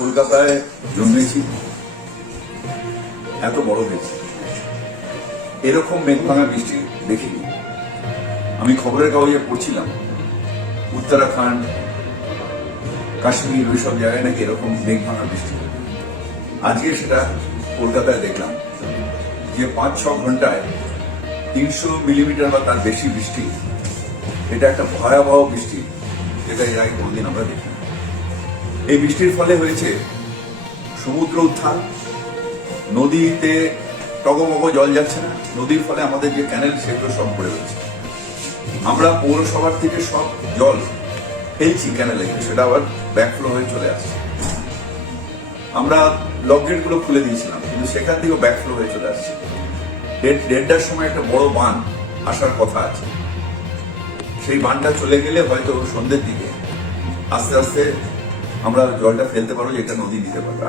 কলকাতায় জন্মেছি। এত বড় হয়েছি এরকম মেঘ ভাঙা বৃষ্টি দেখিনি। আমি খবরের কাগজে পড়ছিলাম, উত্তরাখণ্ড, কাশ্মীর, ওইসব জায়গায় নাকি এরকম মেঘ ভাঙা বৃষ্টি। আজকে সেটা কলকাতায় দেখলাম, যে পাঁচ ছ ঘন্টায় তিনশো মিলিমিটার বা তার বেশি বৃষ্টি, এটা একটা ভয়াবহ বৃষ্টি, যেটা এর আগে কোনোদিন আমরা দেখি এই বৃষ্টির ফলে হয়েছে সমুদ্র উত্থান। নদীতে টগমগ জল যাচ্ছে না। নদীর ফলে আমাদের যে ক্যানেল সেগুলো সব পড়ে রয়েছে। আমরা পৌরসভার থেকে সব জল ফেলছি ক্যানেলে সেটা আবার ব্যাকফ্লো হয়ে চলে আসছে। আমরা লকগুলো খুলে দিয়েছিলাম, কিন্তু সেখান থেকেও ব্যাকফ্লো হয়ে চলে আসছে। দেড় দেড়টার সময় একটা বড় বান আসার কথা আছে। সেই বানটা চলে গেলে হয়তো সন্ধ্যের দিকে আস্তে আস্তে আমরা জলটা ফেলতে পারব যেটা নদী দিতে পারবে।